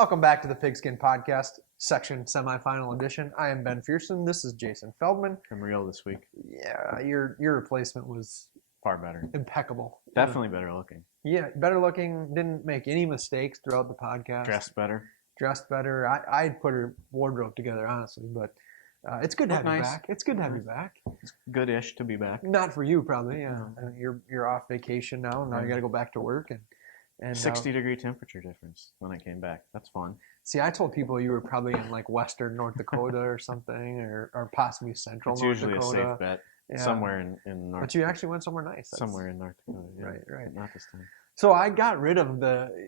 Welcome back to the Pigskin Podcast, section semifinal edition. I am Ben Pherson. This is Jason Feldman. I'm real this week. Yeah, your replacement was far better. Impeccable. Definitely better looking. Yeah, better looking. Didn't make any mistakes throughout the podcast. Dressed better. Dressed better. I'd put her wardrobe together, honestly, but it's good to have you back. It's good to have you back. It's good-ish to be back. Not for you, probably. Yeah, you're off vacation now. Now you got to go back to work and 60-degree temperature difference when I came back. That's fun. See, I told people you were probably in like western North Dakota or something, or possibly central It's North usually Dakota. a safe bet. Yeah. Somewhere in North. But you actually went somewhere nice. Somewhere in North Dakota. Yeah. Right. Not this time. So I got rid of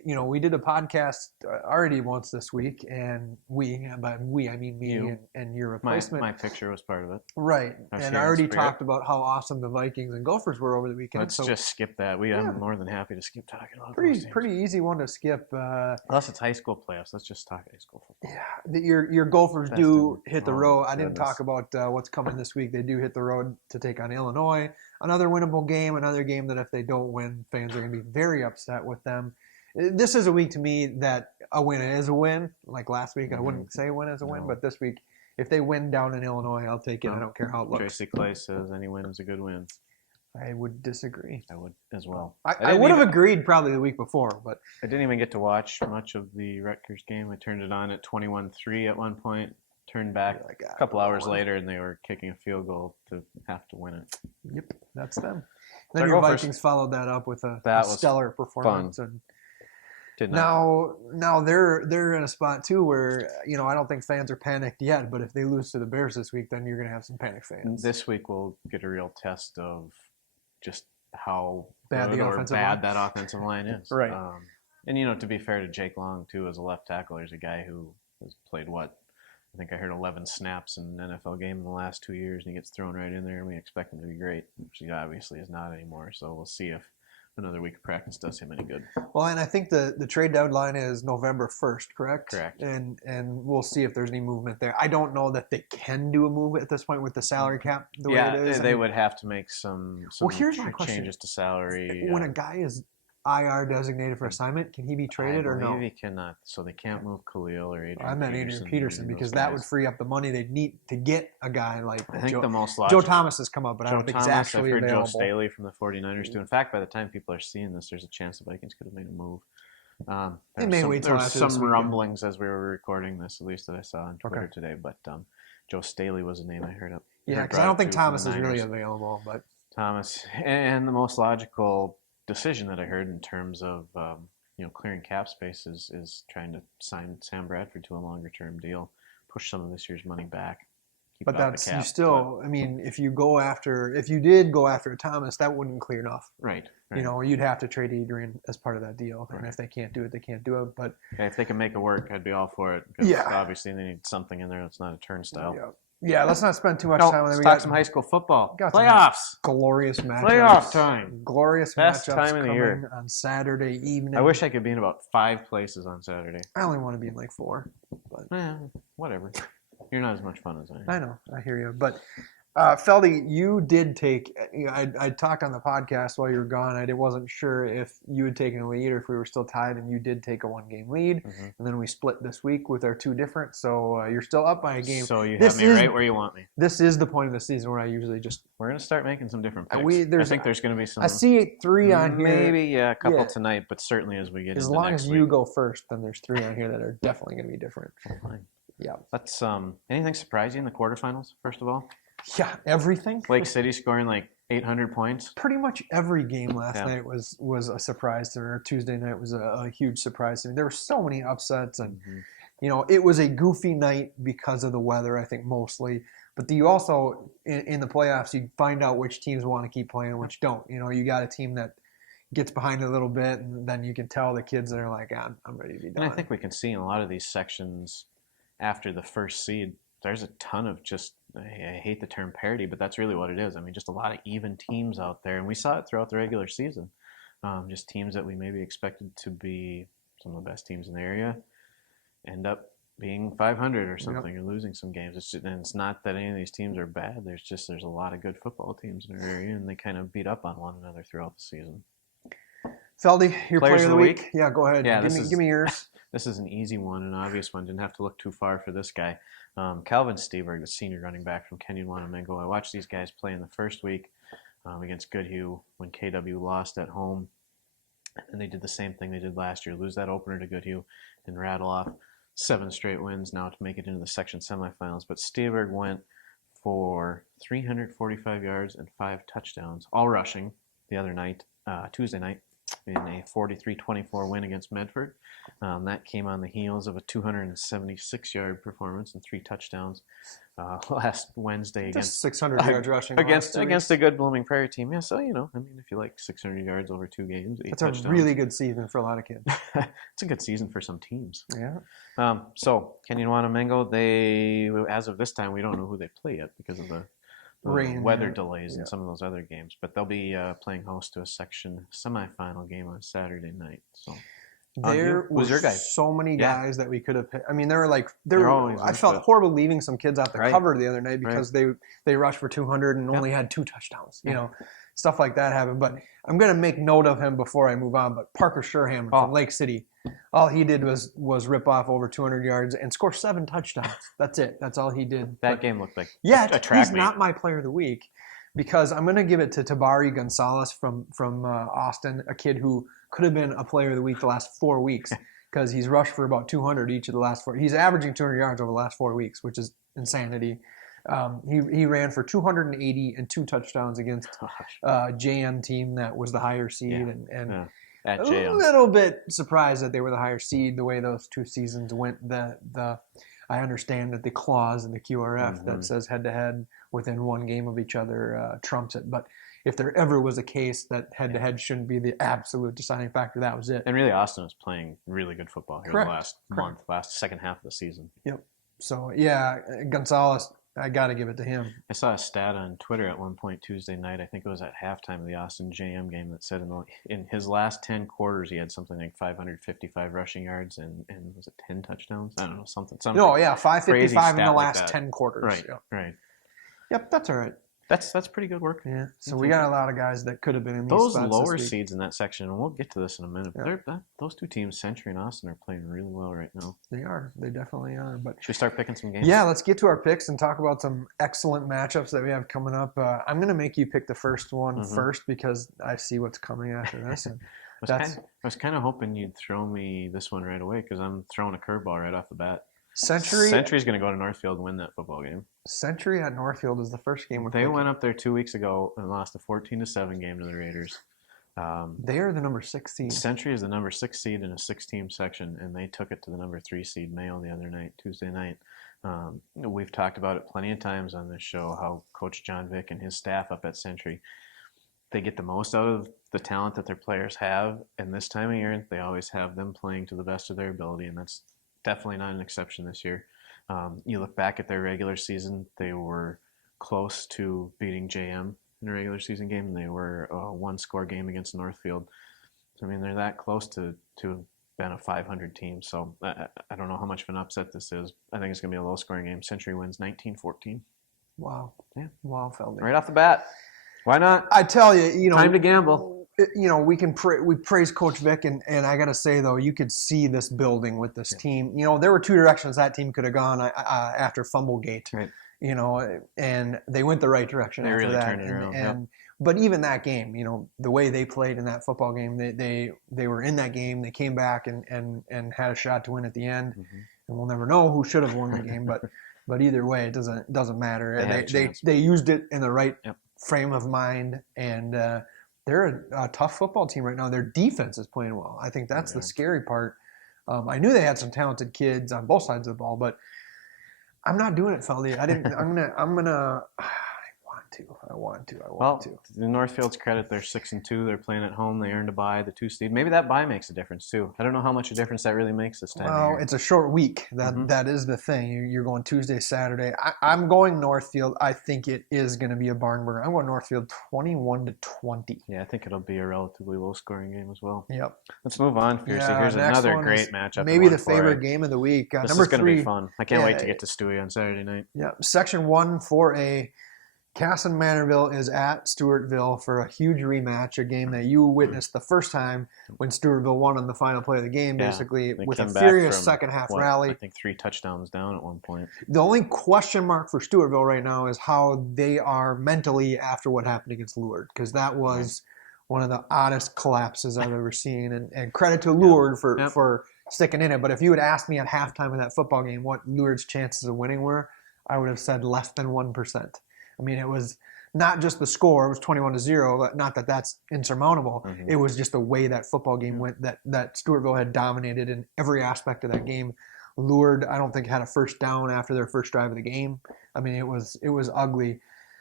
we did a podcast already once this week, and by we I mean me and your replacement. My picture was part of it. Right, and I already talked about how awesome the Vikings and Gophers were over the weekend. Let's just skip that. I'm more than happy to skip talking about pretty easy one to skip. Unless it's high school playoffs, let's just talk high school football. Yeah, your Gophers do hit the road. I didn't talk about what's coming this week. They do hit the road to take on Illinois. Another winnable game, another game that if they don't win, fans are going to be very upset with them. This is a week to me that a win is a win. Like last week, I wouldn't say a win is a win, but this week, if they win down in Illinois, I'll take it. I don't care how it looks. Tracy Clay says any win is a good win. I would disagree. I would as well. I would have agreed probably the week before, but I didn't even get to watch much of the Rutgers game. I turned it on at 21-3 at one point. Turned back a couple hours later, and they were kicking a field goal to have to win it. Yep, that's them. Then your Vikings followed that up with a stellar performance. Fun. And now they're in a spot too where I don't think fans are panicked yet, but if they lose to the Bears this week, then you're going to have some panic fans. This week we'll get a real test of just how bad that offensive line is. Right. And to be fair to Jake Long too, as a left tackle, he's a guy who has played I think I heard 11 snaps in an NFL game in the last 2 years, and he gets thrown right in there, and we expect him to be great, which he obviously is not anymore. So we'll see if another week of practice does him any good. Well, and I think the trade deadline is November 1st, correct? Correct. And we'll see if there's any movement there. I don't know that they can do a move at this point with the salary cap the way it is. They would have to make some here's my question. Changes to salary. When a guy is IR designated for assignment, can he be traded or no? I believe he cannot. So they can't move Khalil or Adrian Peterson. I meant Adrian Peterson because that would free up the money they'd need to get a guy like I think the most logical. Joe Thomas has come up, but I don't think he's actually I've heard available. Joe Staley from the 49ers too. In fact, by the time people are seeing this, there's a chance the Vikings could have made a move. They may wait till after some rumblings as we were recording this, at least that I saw on Twitter today. But Joe Staley was a name I heard. Yeah, because I don't think Thomas is really available. But Thomas, and the most logical decision that I heard in terms of clearing cap space is trying to sign Sam Bradford to a longer term deal, push some of this year's money back. But that's you still. I mean, if you did go after Thomas, that wouldn't clear enough. Right. You'd have to trade Adrian as part of that deal, and if they can't do it, they can't do it. But if they can make it work, I'd be all for it. Obviously they need something in there that's not a turnstile. Yeah, let's not spend too much time on that. We got some high school football. Playoffs. Glorious matchups. Playoff time. Glorious Best matchups time of the year. On Saturday evening. I wish I could be in about 5 places on Saturday. I only want to be in like 4. But whatever. You're not as much fun as I am. I know. I hear you. But Feldy, you did take. I talked on the podcast while you were gone. I wasn't sure if you had taken a lead or if we were still tied, and you did take a 1-game lead. Mm-hmm. And then we split this week with our 2 different. So you're still up by a game. So you have me right where you want me. This is the point of the season where I usually just. We're gonna start making some different picks. I think there's gonna be some. I see 3 on here. Maybe a couple tonight, but certainly as we get. As into long next as week. you go first, then there's 3 on here that are definitely gonna be different. Fine. Yeah. Let's. Anything surprise you in the quarterfinals? First of all. Yeah, everything. Lake City scoring like 800 points. Pretty much every game last night was a surprise to me. Or Tuesday night was a huge surprise to me. There were so many upsets, and it was a goofy night because of the weather, I think mostly. But you also in the playoffs, you find out which teams want to keep playing and which don't. You got a team that gets behind a little bit, and then you can tell the kids that are like, I'm ready to be done. And I think we can see in a lot of these sections after the first seed, there's a ton of just. I hate the term parity, but that's really what it is. I mean, just a lot of even teams out there. And we saw it throughout the regular season. Just teams that we maybe expected to be some of the best teams in the area end up being 500 or something or losing some games. And it's not that any of these teams are bad. There's a lot of good football teams in our area, and they kind of beat up on one another throughout the season. Feldy, your player of the week? Yeah, go ahead. Yeah, give me yours. This is an easy one, an obvious one. Didn't have to look too far for this guy. Calvin Steberg, the senior running back from Kenyon Wanamingo. I watched these guys play in the first week against Goodhue when KW lost at home. And they did the same thing they did last year, lose that opener to Goodhue and rattle off 7 straight wins now to make it into the section semifinals. But Steberg went for 345 yards and 5 touchdowns, all rushing the other night, Tuesday night, in a 43-24 win against Medford. That came on the heels of a 276-yard performance and 3 touchdowns last Wednesday against 600 yards rushing against a good Blooming Prairie team. Yeah, so if you like 600 yards over 2 games, 8 touchdowns. That's a really good season for a lot of kids. It's a good season for some teams. Yeah. So Kenyon Wanamingo, they, as of this time, we don't know who they play yet because of the rain, weather delays in some of those other games. But they'll be playing host to a section semifinal game on Saturday night. So there was your guy? So many guys that we could have picked. I mean, I felt good. horrible leaving some kids out the cover the other night because they rushed for 200 and only had 2 touchdowns. You know, stuff like that happened. But I'm going to make note of him before I move on. But Parker Sherham from Lake City, all he did was rip off over 200 yards and score 7 touchdowns. That's it. That's all he did. That game looked like a track he's meet. Not my player of the week because I'm going to give it to Tabari Gonzalez from Austin, a kid who could have been a player of the week the last 4 weeks because he's rushed for about 200 each of the last 4. He's averaging 200 yards over the last 4 weeks, which is insanity. He ran for 280 and 2 touchdowns against JM team that was the higher seed and at a JM. little bit surprised that they were the higher seed the way those 2 seasons went. I understand that the clause in the QRF that says head-to-head within 1 game of each other trumps it, but if there ever was a case that head-to-head shouldn't be the absolute deciding factor, that was it. And really, Austin was playing really good football here the last second half of the season. Yep. So, yeah, Gonzalez, I got to give it to him. I saw a stat on Twitter at one point Tuesday night. I think it was at halftime of the Austin JM game that said in his last 10 quarters he had something like 555 rushing yards and was it 10 touchdowns? I don't know, something. No, yeah, 555 in the last 10 quarters. Right, yep. right. Yep, that's all right. That's pretty good work. Yeah. So we got a lot of guys that could have been in these those spots lower this week. seeds in that section, and we'll get to this in a minute. Yeah. Those 2 teams, Century and Austin, are playing really well right now. They are. They definitely are. But should we start picking some games? Yeah, let's get to our picks and talk about some excellent matchups that we have coming up. I'm going to make you pick the first one first because I see what's coming after this. And I was kind of hoping you'd throw me this one right away because I'm throwing a curveball right off the bat. Century's going to go to Northfield and win that football game. Century at Northfield is the first game. They went up there 2 weeks ago and lost a 14-7 game to the Raiders. They are the number 6 seed. Century is the number 6 seed in a 6-team section, and they took it to the number 3 seed Mayo the other night, Tuesday night. We've talked about it plenty of times on this show, how Coach John Vick and his staff up at Century, they get the most out of the talent that their players have, and this time of year, they always have them playing to the best of their ability, and that's definitely not an exception this year. You look back at their regular season, they were close to beating JM in a regular season game, and they were a 1-score game against Northfield. So, I mean, they're that close to been a 500 team. So I don't know how much of an upset this is. I think it's going to be a low-scoring game. Century wins 19-14. Wow. Yeah. Wow, Feldy. Right off the bat. Why not? I tell you, time to gamble. We praise Coach Vick, and I got to say, though, you could see this building with this team. There were 2 directions that team could have gone after Fumblegate, right. And they went the right direction after really that. Turned it around. But even that game, the way they played in that football game, they were in that game. They came back and had a shot to win at the end. Mm-hmm. And we'll never know who should have won the game, but either way, it doesn't matter. They used it in the right frame of mind, and they're a tough football team right now. Their defense is playing well. I think that's the scary part. I knew they had some talented kids on both sides of the ball, but I'm not doing it, Feldy. I want to. Well, to Northfield's credit, they're 6-2. They're playing at home. They earned a bye, the 2 seed. Maybe that bye makes a difference too. I don't know how much a difference that really makes this time. Well, it's a short week. That is the thing. You're going Tuesday, Saturday. I'm going Northfield. I think it is going to be a barn burner. I'm going Northfield 21-20. Yeah, I think it'll be a relatively low-scoring game as well. Yep. Let's move on, Fiercey. Here's another great matchup. Maybe the favorite game of the week. This is going to be fun. I can't wait to get to Stewie on Saturday night. Yeah, Section 1 4A. Casson Manorville is at Stewartville for a huge rematch, a game that you witnessed the first time when Stewartville won on the final play of the game, basically with a furious second half rally. I think 3 touchdowns down at one point. The only question mark for Stewartville right now is how they are mentally after what happened against Lourdes, because that was one of the oddest collapses I've ever seen. And credit to Lourdes for sticking in it. But if you had asked me at halftime of that football game what Lourdes' chances of winning were, I would have said less than 1%. I mean, it was not just the score; it was 21-0. Not that that's insurmountable. Mm-hmm. It was just the way that football game went. That Stewartville had dominated in every aspect of that game. Lourdes, I don't think, had a first down after their first drive of the game. I mean, it was ugly.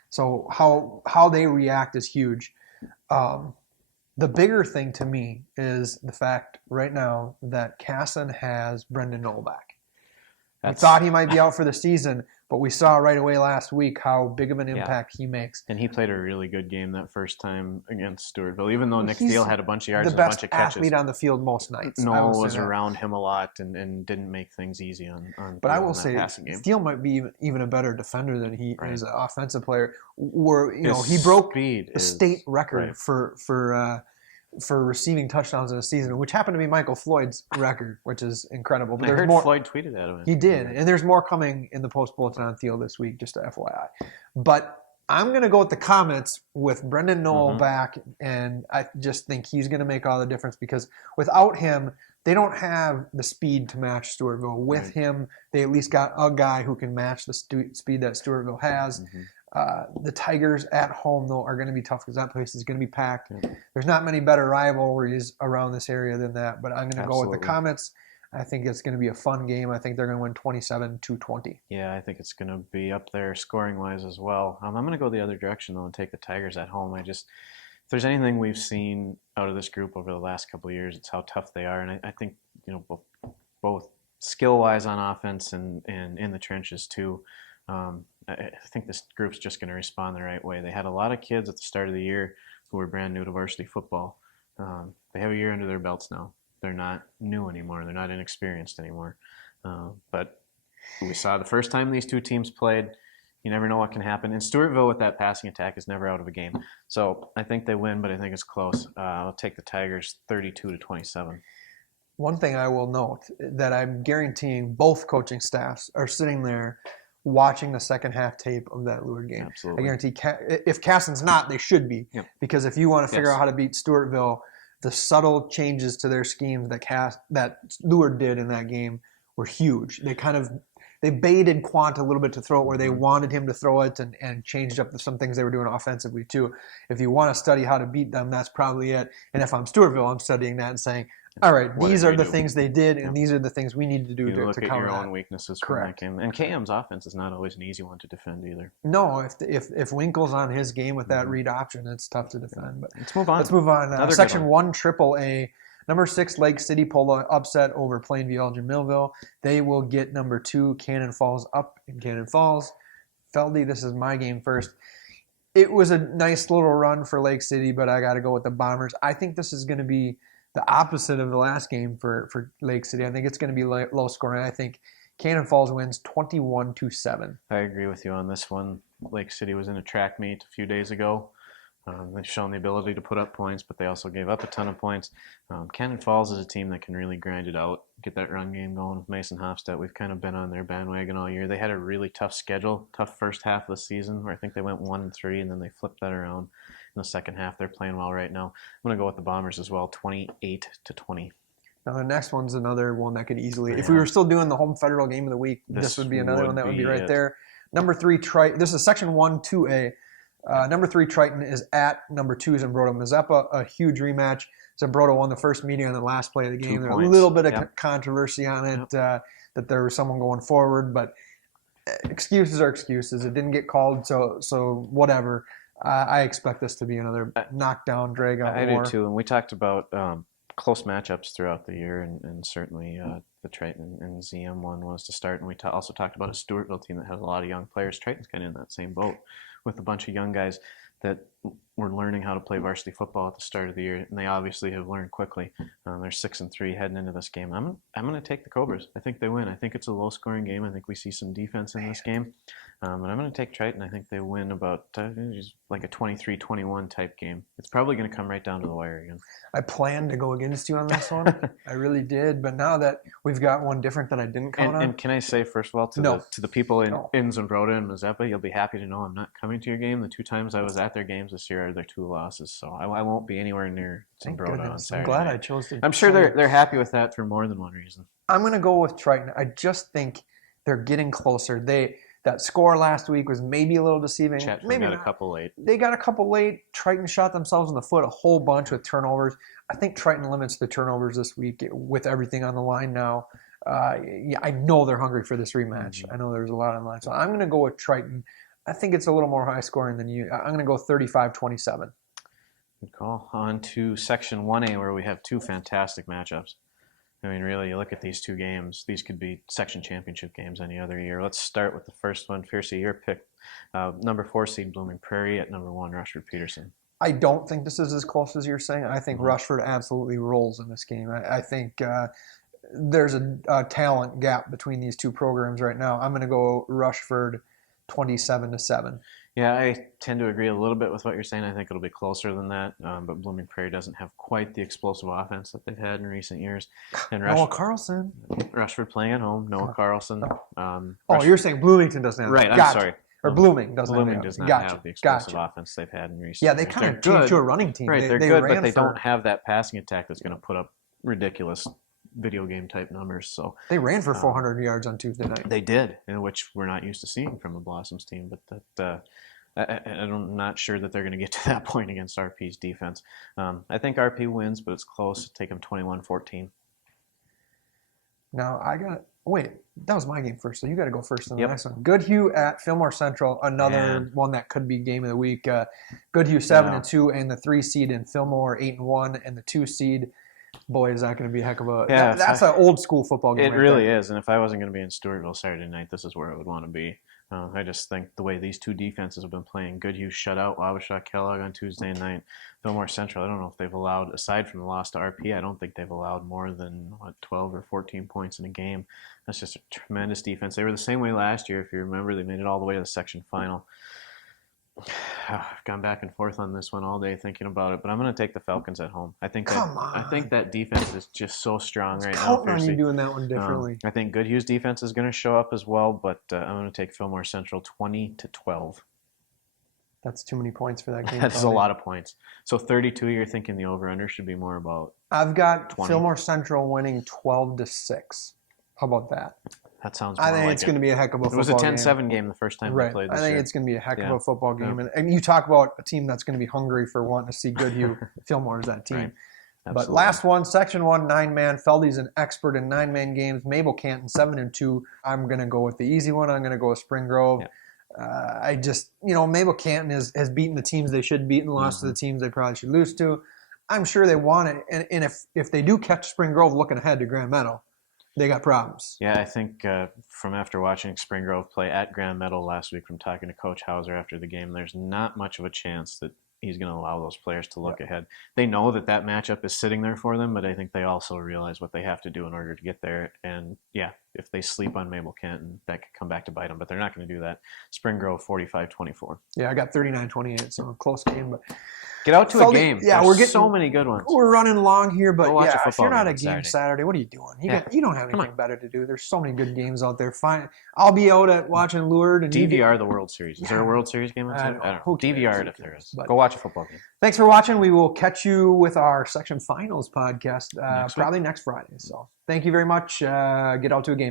So how they react is huge. The bigger thing to me is the fact right now that Casson has Brendan Knoll back. We thought he might be out for the season, but we saw right away last week how big of an impact he makes. And he played a really good game that first time against Stewartville, even though Nick Steele had a bunch of yards and a bunch of catches. The best athlete on the field most nights. Knoll was around him a lot and didn't make things easy on But I will say, Steele might be even a better defender than he is an offensive player. Where he broke the state record for receiving touchdowns in a season, which happened to be Michael Floyd's record, which is incredible. But I heard Floyd tweeted at him. He did, and there's more coming in the Post-Bulletin on Field this week, just to FYI. But I'm going to go with the comments with Brendan Knoll back, and I just think he's going to make all the difference because without him, they don't have the speed to match Stewartville. With him, they at least got a guy who can match the speed that Stewartville has. The Tigers at home, though, are going to be tough because that place is going to be packed. There's not many better rivalries around this area than that, but I'm going to go with the Comets. I think it's going to be a fun game. I think they're going to win 27-20. Yeah, I think it's going to be up there scoring-wise as well. I'm going to go the other direction, though, and take the Tigers at home. If there's anything we've seen out of this group over the last couple of years, it's how tough they are. And I think, both skill-wise on offense and in the trenches, too. I think this group's just going to respond the right way. They had a lot of kids at the start of the year who were brand new to varsity football. They have a year under their belts now. They're not new anymore. They're not inexperienced anymore. But we saw the first time these two teams played, you never know what can happen. And Stewartville with that passing attack is never out of a game. So I think they win, but I think it's close. I'll take the Tigers 32-27. One thing I will note that I'm guaranteeing both coaching staffs are sitting there watching the second half tape of that Lourdes game. Absolutely. I guarantee if Casson's not, they should be. Yep. Because if you want to figure out how to beat Stewartville, the subtle changes to their schemes that Lourdes did in that game were huge. They baited Quant a little bit to throw it where they wanted him to throw it and changed up some things they were doing offensively too. If you want to study how to beat them, that's probably it. And if I'm Stewartville, I'm studying that and saying, all right, these are the things they did, and these are the things we need to do to counter that. You look at your own weaknesses from that game. And KM's offense is not always an easy one to defend either. No, if Winkle's on his game with that read option, it's tough to defend. But let's move on. Section 1, AAA. Number 6, Lake City pulled an upset over Plainview Elgin Millville. They will get number 2, Cannon Falls, up in Cannon Falls. Feldy, this is my game first. It was a nice little run for Lake City, but I got to go with the Bombers. I think this is going to be the opposite of the last game for Lake City. I think it's going to be low scoring. I think Cannon Falls wins 21-7. I agree with you on this one. Lake City was in a track meet a few days ago. They've shown the ability to put up points, but they also gave up a ton of points. Cannon Falls is a team that can really grind it out, get that run game going with Mason Hofstedt. We've kind of been on their bandwagon all year. They had a really tough schedule, tough first half of the season, where I think they went 1-3, and then they flipped that around. In the second half, they're playing well right now. I'm going to go with the Bombers as well, 28-20. Now the next one's another one that could easily, if we were still doing the home federal game of the week, this would be another one that would be right there. Number 3, Triton. This is Section 1, 2A. Number 3, Triton is at number 2, Zambroda Mazeppa. A huge rematch. Zambroda won the first meeting on the last play of the game. There's a little bit of controversy on it, that there was someone going forward, but excuses are excuses. It didn't get called, so whatever. I expect this to be another knockdown, drag-out war. I do too, and we talked about close matchups throughout the year, and certainly the Triton and ZM one was to start, and we also talked about a Stewartville team that has a lot of young players. Triton's kind of in that same boat with a bunch of young guys that were learning how to play varsity football at the start of the year, and they obviously have learned quickly. They're 6-3 heading into this game. I'm going to take the Cobras. I think they win. I think it's a low-scoring game. I think we see some defense in this game. And I'm going to take Triton. I think they win about like a 23-21 type game. It's probably going to come right down to the wire again. I planned to go against you on this one. I really did. But now that we've got one different that I didn't count on. And can I say, first of all, to the people in Zimbrota and Mazeppa, you'll be happy to know I'm not coming to your game. The 2 times I was at their games this year are their 2 losses. So I won't be anywhere near Zimbrota on Saturday. I'm glad I chose to. I'm sure they're happy with that for more than one reason. I'm going to go with Triton. I just think they're getting closer. That score last week was maybe a little deceiving. Maybe got a couple late. They got a couple late. Triton shot themselves in the foot a whole bunch with turnovers. I think Triton limits the turnovers this week with everything on the line now. I know they're hungry for this rematch. I know there's a lot on the line. So I'm going to go with Triton. I think it's a little more high scoring than you. I'm going to go 35-27. Good call. On to Section 1A, where we have 2 fantastic matchups. I mean, really, you look at these 2 games, these could be section championship games any other year. Let's start with the first one. Fierce, your pick. Number 4 seed Blooming Prairie at number 1 Rushford Peterson. I don't think this is as close as you're saying. I think Rushford absolutely rolls in this game. I think there's a talent gap between these 2 programs right now. I'm going to go Rushford 27-7. Yeah, I tend to agree a little bit with what you're saying. I think it'll be closer than that, but Blooming Prairie doesn't have quite the explosive offense that they've had in recent years. And Noah Carlson. Rushford playing at home. Noah Carlson. You're saying Bloomington doesn't have right, that. I'm sorry. Or Blooming does not have the explosive offense they've had in recent years. Yeah, they kind of changed to a running team. Right, they're good, but they don't have that passing attack that's going to put up ridiculous video game type numbers. So they ran for 400 yards on Tuesday night. They did, in which we're not used to seeing from a Blossoms team. But that I'm not sure that they're going to get to that point against RP's defense. I think RP wins, but it's close. Take them 21-14. Now that was my game first, so you got to go first on the next one. Goodhue at Fillmore Central, another one that could be game of the week. Goodhue 7-2, and the 3 seed in Fillmore 8-1, and the 2 seed. Boy, is that going to be a heck of a... Yeah, that's an old school football game. It really is, and if I wasn't going to be in Stewartville Saturday night, this is where I would want to be. I just think the way these 2 defenses have been playing, Goodhue shut out Wabasha Kellogg on Tuesday night. Fillmore Central, I don't know if they've allowed, aside from the loss to RP, I don't think they've allowed more than 12 or 14 points in a game. That's just a tremendous defense. They were the same way last year, if you remember. They made it all the way to the section final. I've gone back and forth on this one all day thinking about it, but I'm going to take the Falcons at home. I think that defense is just so strong right now. Counting on you doing that one differently. I think Goodhue's defense is going to show up as well, but I'm going to take Fillmore Central 20-12. That's too many points for that game. That's a lot of points. So 32, you're thinking the over-under should be more about I've got 20. Fillmore Central winning 12-6. How about that? That sounds more I think it's going to be a heck of a football game. It was a 10-7 game the first time we played this I think year. it's going to be a heck of a football game. And you talk about a team that's going to be hungry for wanting to see Goodhue. Fillmore is that team. Right. But last one, Section 1, 9-man. Feldy's an expert in 9-man games. Mabel Canton, 7-2. I'm going to go with the easy one. I'm going to go with Spring Grove. Yeah. Mabel Canton has beaten the teams they should beat and lost to the teams they probably should lose to. I'm sure they want it. And if they do catch Spring Grove looking ahead to Grand Meadow, they got problems. Yeah, I think from after watching Spring Grove play at Grand Meadow last week, from talking to Coach Hauser after the game, there's not much of a chance that he's going to allow those players to look ahead. They know that matchup is sitting there for them, but I think they also realize what they have to do in order to get there. And yeah, if they sleep on Mabel Canton, that could come back to bite them, but they're not going to do that. Spring Grove 45-24. Yeah, I got 39-28, so a close game, but get out to a game. Yeah, we're getting so many good ones. We're running long here, but if you're not a game Saturday, what are you doing? You don't have anything better to do. There's so many good games out there. Fine, I'll be out at watching Lured and DVR the World Series. Is there a World Series game on Saturday? I don't know. DVR it if there is. Go watch a football game. Thanks for watching. We will catch you with our Section Finals podcast probably next Friday. So thank you very much. Get out to a game.